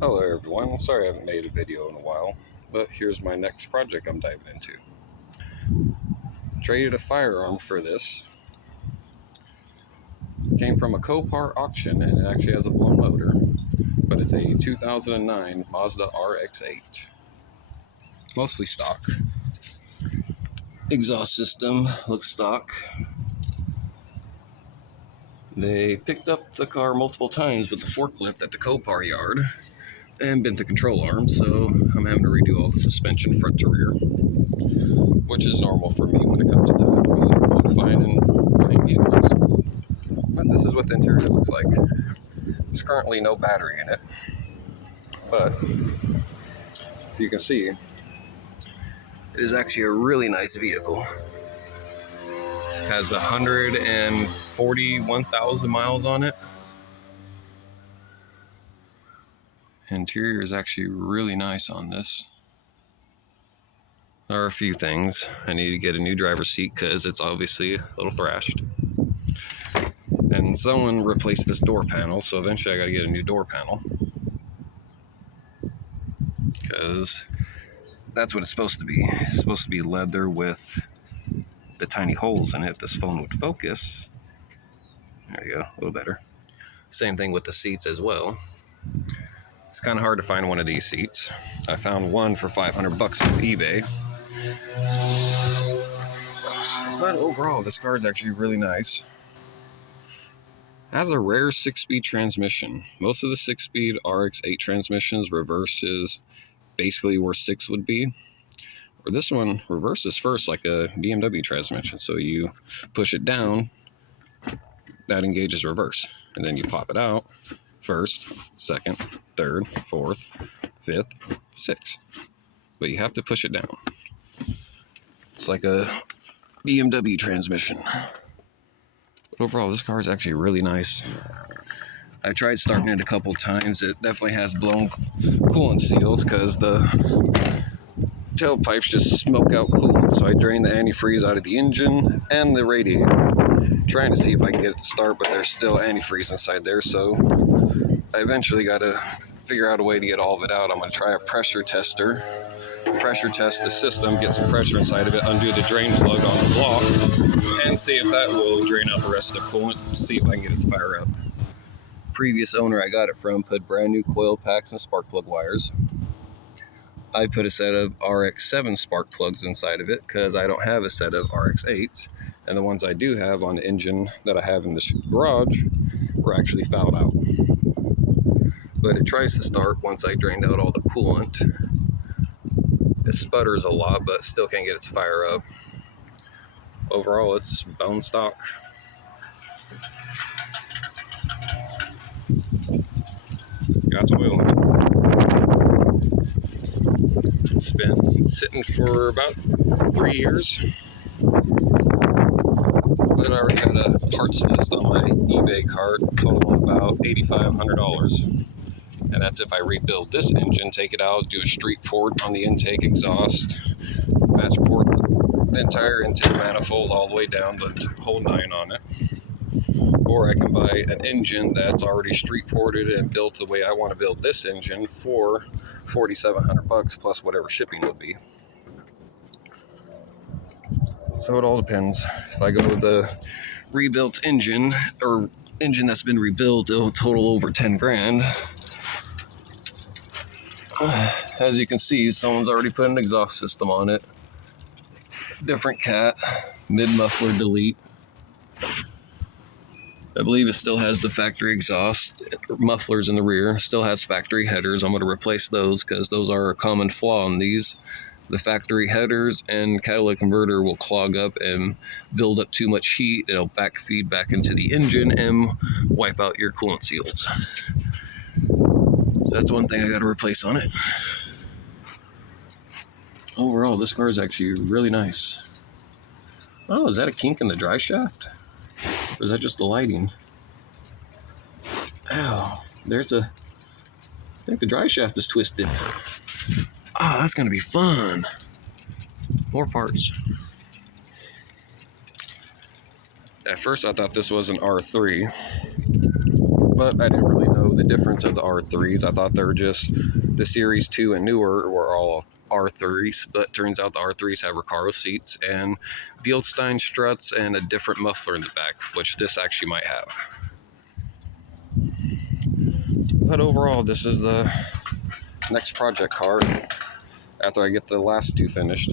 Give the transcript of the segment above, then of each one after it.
Hello everyone, sorry I haven't made a video in a while, but here's my next project I'm diving into. Traded a firearm for this. Came from a Copart auction and it actually has a blown motor, but it's a 2009 Mazda RX-8. Mostly stock. Exhaust system looks stock. They picked up the car multiple times with the forklift at the Copart yard and bent the control arm, so I'm having to redo all the suspension front to rear, which is normal for me when it comes to modifying and running vehicles. But this is what the interior looks like. There's currently no battery in it, but as you can see, it is actually a really nice vehicle. It has 141,000 miles on it. Interior is actually really nice on this. There are a few things. I need to get a new driver's seat because it's obviously a little thrashed. And someone replaced this door panel, so eventually I got to get a new door panel. Because that's what it's supposed to be. It's supposed to be leather with the tiny holes in it. This phone would focus. There you go, a little better. Same thing with the seats as well. It's kind of hard to find one of these seats. I found one for $500 off eBay. But overall, this car is actually really nice. It has a rare 6-speed transmission. Most of the 6-speed RX-8 transmissions reverses basically where 6 would be. Or this one reverses first like a BMW transmission. So you push it down, that engages reverse. And then you pop it out. First, second, third, fourth, fifth, sixth. But you have to push it down. It's like a BMW transmission. But overall, this car is actually really nice. I tried starting it a couple times. It definitely has blown coolant seals because the tailpipes just smoke out coolant. So I drained the antifreeze out of the engine and the radiator. Trying to see if I can get it to start, but there's still antifreeze inside there, so I eventually got to figure out a way to get all of it out. I'm going to try a pressure tester. Pressure test the system, get some pressure inside of it, undo the drain plug on the block, and see if that will drain out the rest of the coolant, see if I can get it to fire up. Previous owner I got it from put brand new coil packs and spark plug wires. I put a set of RX-7 spark plugs inside of it because I don't have a set of RX-8s, and the ones I do have on the engine that I have in the garage were actually fouled out. But it tries to start once I drained out all the coolant. It sputters a lot, but still can't get it to fire up. Overall, it's bone stock. Got oil in it. It's been sitting for about 3 years. But I already had a parts list on my eBay cart, totaling about $8,500. And that's if I rebuild this engine, take it out, do a street port on the intake exhaust, match port the entire intake manifold all the way down, the whole 9 on it. Or I can buy an engine that's already street ported and built the way I want to build this engine for $4,700 plus whatever shipping would be. So it all depends. If I go with the rebuilt engine, or engine that's been rebuilt, it'll total over 10 grand. As you can see, someone's already put an exhaust system on it. Different cat, mid-muffler delete. I believe it still has the factory exhaust, mufflers in the rear, still has factory headers. I'm going to replace those because those are a common flaw in these. The factory headers and catalytic converter will clog up and build up too much heat. It'll back feed back into the engine and wipe out your coolant seals. So that's one thing I got to replace on it. Overall, this car is actually really nice. Oh, is that a kink in the dry shaft? Or is that just the lighting? Ow, I think the dry shaft is twisted. Oh, that's gonna be fun. More parts. At first I thought this was an R3, but I didn't really know know the difference of the R3s. I thought they were just the Series 2 and newer were all R3s, but turns out the R3s have Recaro seats and Bieldstein struts and a different muffler in the back, which this actually might have. But overall, this is the next project car after I get the last two finished.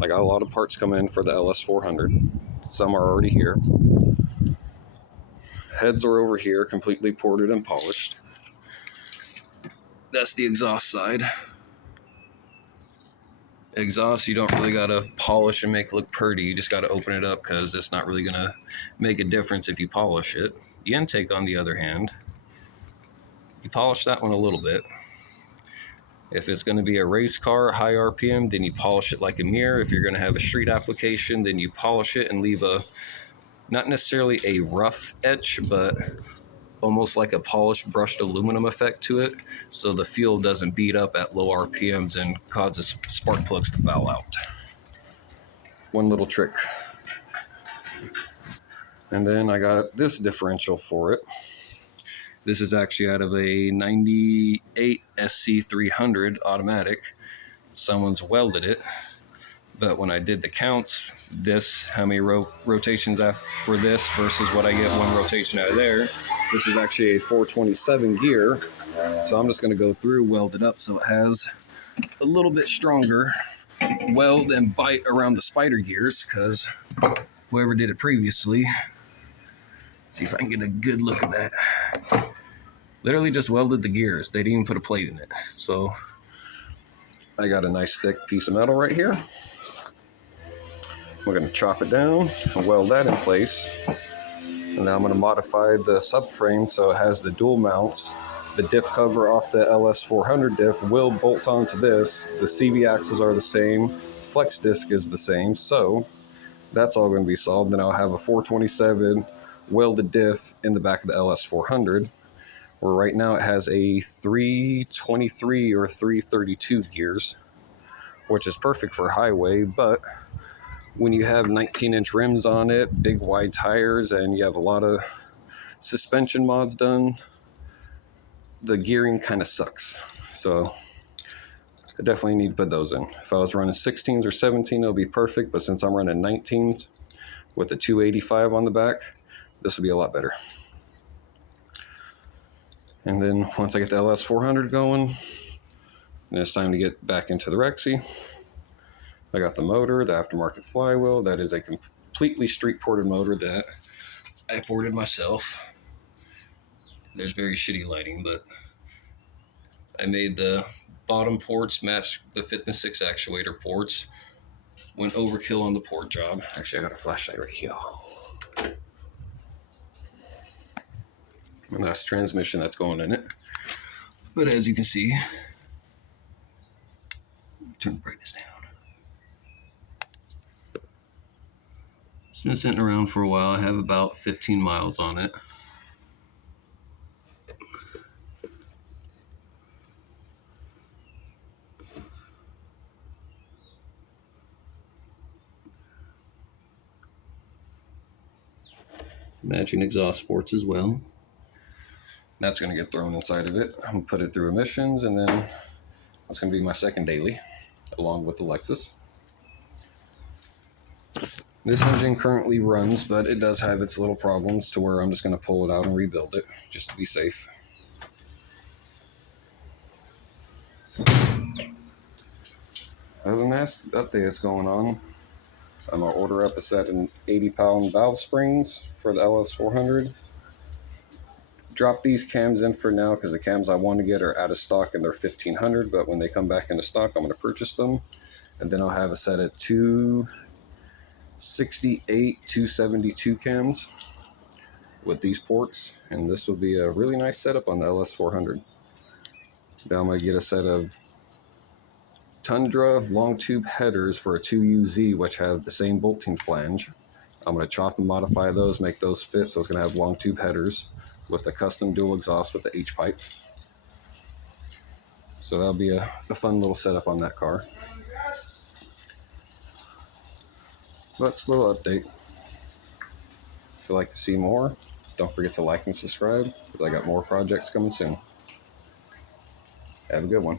I got a lot of parts coming in for the LS400. Some are already here. Heads are over here, completely ported and polished. That's the exhaust side. Exhaust, you don't really gotta polish and make it look pretty. You just gotta open it up because it's not really gonna make a difference if you polish it. The intake, on the other hand, you polish that one a little bit. If it's gonna be a race car, high RPM, then you polish it like a mirror. If you're gonna have a street application, then you polish it and leave a, not necessarily a rough etch, but almost like a polished brushed aluminum effect to it, so the fuel doesn't beat up at low RPMs and causes spark plugs to foul out. One little trick. And then I got this differential for it. This is actually out of a 98 SC300 automatic. Someone's welded it, but when I did the counts, this, how many rotations for this versus what I get one rotation out of there, this is actually a 427 gear. So I'm just gonna go through, weld it up so it has a little bit stronger weld and bite around the spider gears, because whoever did it previously, see if I can get a good look at that. Literally just welded the gears. They didn't even put a plate in it. So I got a nice thick piece of metal right here. We're gonna chop it down and weld that in place. And now I'm gonna modify the subframe so it has the dual mounts. The diff cover off the LS400 diff will bolt onto this. The CV axles are the same. Flex disc is the same. So that's all gonna be solved. Then I'll have a 427 welded diff in the back of the LS400, where right now it has a 323 or 332 gears, which is perfect for highway, but when you have 19-inch rims on it, big wide tires, and you have a lot of suspension mods done, the gearing kind of sucks. So I definitely need to put those in. If I was running 16s or 17, it'll be perfect, but since I'm running 19s with a 285 on the back, this will be a lot better. And then once I get the LS400 going, then it's time to get back into the Rexy. I got the motor, the aftermarket flywheel. That is a completely street ported motor that I ported myself. There's very shitty lighting, but I made the bottom ports match the Fitness 6 actuator ports. Went overkill on the port job. Actually, I got a flashlight right here. And that's transmission that's going in it. But as you can see, turn the brightness down. It's been sitting around for a while. I have about 15 miles on it. Matching exhaust ports as well. That's going to get thrown inside of it. I'm going to put it through emissions, and then that's going to be my second daily, along with the Lexus. This engine currently runs, but it does have its little problems to where I'm just going to pull it out and rebuild it, just to be safe. Other than that, update that's going on, I'm going to order up a set of 80-pound valve springs for the LS400. Drop these cams in for now because the cams I want to get are out of stock and they're $1,500, but when they come back into stock, I'm going to purchase them. And then I'll have a set of 268, 272 cams with these ports, and this will be a really nice setup on the LS400. Then I'm going to get a set of Tundra long tube headers for a 2UZ, which have the same bolting flange. I'm going to chop and modify those, make those fit, so it's going to have long tube headers with a custom dual exhaust with the H-pipe. So that'll be a fun little setup on that car. That's a little update. If you'd like to see more, Don't forget to like and subscribe, because I got more projects coming soon. Have a good one.